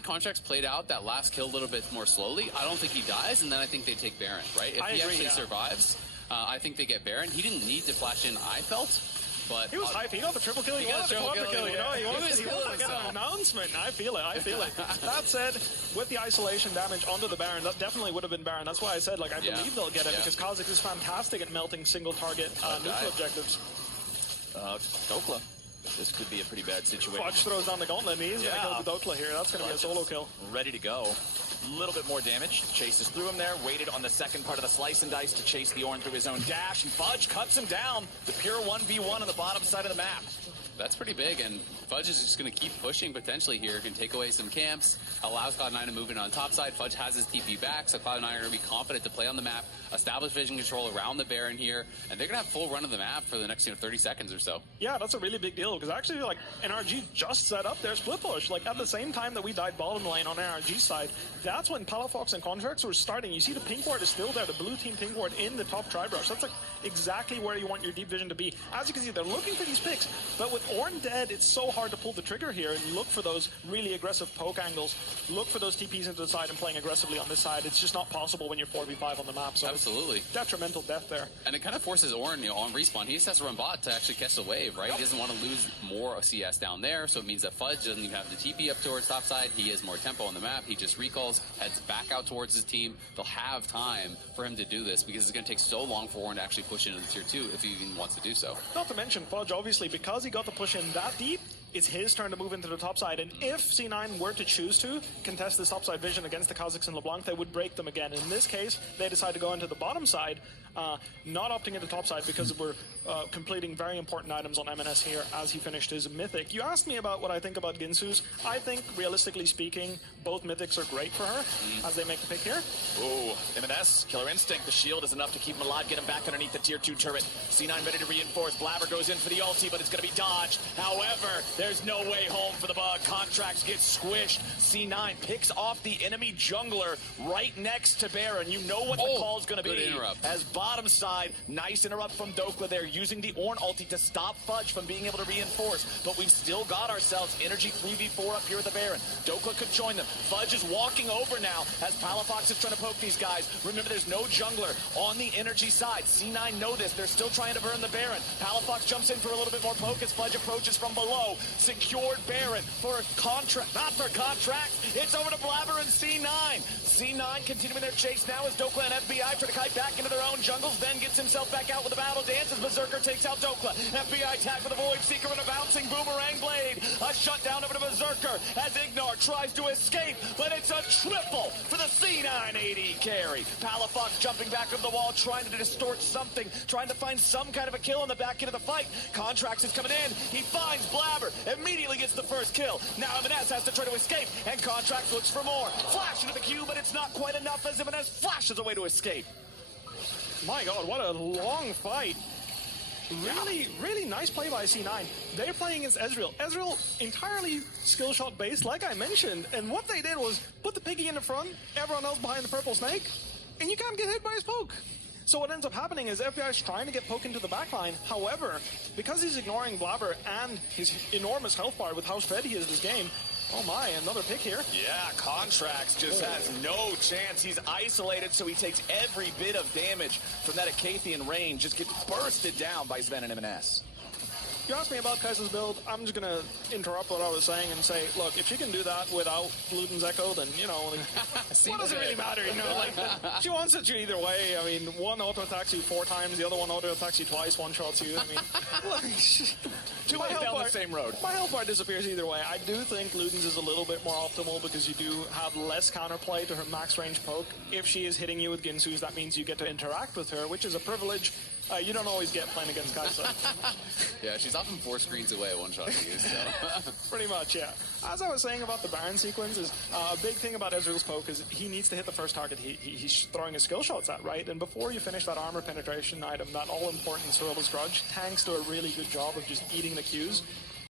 had Contracts played out that last kill a little bit more slowly, I don't think he dies, and then I think they take Baron, right? If he actually survives, I think they get Baron. He didn't need to flash in, I felt. But he was hyped. He got the triple kill. He wanted the quadra kill. You know, he wanted to get an announcement. I feel it. I feel it. That said, with the isolation damage onto the Baron, that definitely would have been Baron. That's why I said, like, I believe they'll get it because Kha'Zix is fantastic at melting single target neutral objectives. Dokla. This could be a pretty bad situation. Fudge throws down the gauntlet, and he's going to kill the Dokla here. That's going to be a solo kill. Ready to go. A little bit more damage. Chases through him there. Waited on the second part of the slice and dice to chase the Ornn through his own dash. And Fudge cuts him down. The pure 1v1 on the bottom side of the map. That's pretty big, and Fudge is just going to keep pushing potentially here. Can take away some camps, allows Cloud9 to move in on top side. Fudge has his TP back, so Cloud9 are going to be confident to play on the map, establish vision control around the Baron here, and they're going to have full run of the map for the next 30 seconds or so. Yeah, that's a really big deal, because actually, like, NRG just set up their split push. Like, at the same time that we died bottom lane on NRG's side, that's when Palafox and Contracts were starting. You see the pink ward is still there, the blue team pink ward in the top tri-brush. That's like exactly where you want your deep vision to be. As you can see, they're looking for these picks, but with Ornn dead, it's so hard to pull the trigger here and look for those really aggressive poke angles, look for those TPs into the side and playing aggressively on this side. It's just not possible when you're 4v5 on the map. So absolutely. Detrimental death there. And it kind of forces Ornn, on respawn. He just has to run bot to actually catch the wave, right? He doesn't want to lose more CS down there, so it means that Fudge doesn't even have the TP up towards top side. He has more tempo on the map. He just recalls, heads back out towards his team. They'll have time for him to do this because it's going to take so long for Ornn to actually push into the tier 2 if he even wants to do so. Not to mention Fudge, obviously, because he got the push in that deep, it's his turn to move into the top side, and if C9 were to choose to contest this top side vision against the Kha'Zix and LeBlanc, they would break them again. In this case, they decide to go into the bottom side, not opting into top side because we're completing very important items on MNS here as he finished his Mythic. You asked me about what I think about Ginsu's. I think, realistically speaking, both Mythics are great for her as they make the pick here. Ooh, MNS, Killer Instinct. The shield is enough to keep him alive, get him back underneath the tier 2 turret. C9 ready to reinforce. Blabber goes in for the ulti, but it's going to be dodged. However, there's no way home for the bug. Contracts get squished. C9 picks off the enemy jungler right next to Baron. You know what the call's going to be. Interrupt. As bottom side, nice interrupt from Dokla there, using the Ornn ulti to stop Fudge from being able to reinforce. But we've still got ourselves energy 3v4 up here with the Baron. Dokla could join them. Fudge is walking over now as Palafox is trying to poke these guys. Remember, there's no jungler on the energy side. C9 know this. They're still trying to burn the Baron. Palafox jumps in for a little bit more poke as Fudge approaches from below. Secured Baron for a contract, not for contract. It's over to Blabber and C9. C9 continuing their chase now as Dokla and FBI try to kite back into their own jungles. Then gets himself back out with a battle dance as Berserker takes out Dokla. FBI tag with a Void Seeker and a bouncing boomerang blade. A shutdown over to Berserker as Ignar tries to escape, but it's a triple for the C9 AD carry. Palafox jumping back over the wall, trying to distort something, trying to find some kind of a kill on the back end of the fight. Contracts is coming in. He finds Blabber, immediately gets the first kill. Now MNS has to try to escape, and Contracts looks for more. Flash into the queue, but it's not quite enough as MNS flashes away to escape. My God, what a long fight. Really nice play by C9. They're playing against Ezreal. Ezreal entirely skill shot based, like I mentioned, and what they did was put the piggy in the front, everyone else behind the purple snake, and you can't get hit by his poke. So what ends up happening is FBI is trying to get poke into the backline. However, because he's ignoring Blabber and his enormous health bar with how fed he is this game, oh my, another pick here. Yeah, Contracts just has no chance. He's isolated, so he takes every bit of damage from that Acathian range. Just gets bursted down by Sven and MNS. You asked me about Kai'Sa's build. I'm just going to interrupt what I was saying and say, look, if she can do that without Luden's Echo, then, you know, like, what does it really matter? You know, like, she wants it either way. I mean, one auto-attacks you 4 times, the other one auto-attacks you twice, one-shots you. I mean, like, two ways down the same road. My health bar disappears either way. I do think Luden's is a little bit more optimal because you do have less counterplay to her max range poke. If she is hitting you with Ginsu's, that means you get to interact with her, which is a privilege you don't always get playing against Kai'Sa. Yeah, she's often 4 screens away one-shotting you, so. Pretty much, yeah. As I was saying about the Baron sequence, is a big thing about Ezreal's poke is he needs to hit the first target he's throwing his skill shots at, right? And before you finish that armor penetration item, that all-important Cerulean Grudge tanks do a really good job of just eating the Qs.